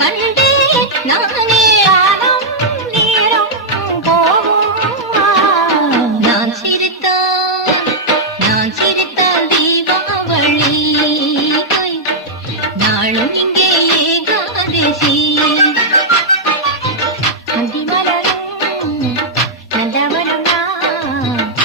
நான் சிரித்தால் தீபாவளி நாளும் இங்கே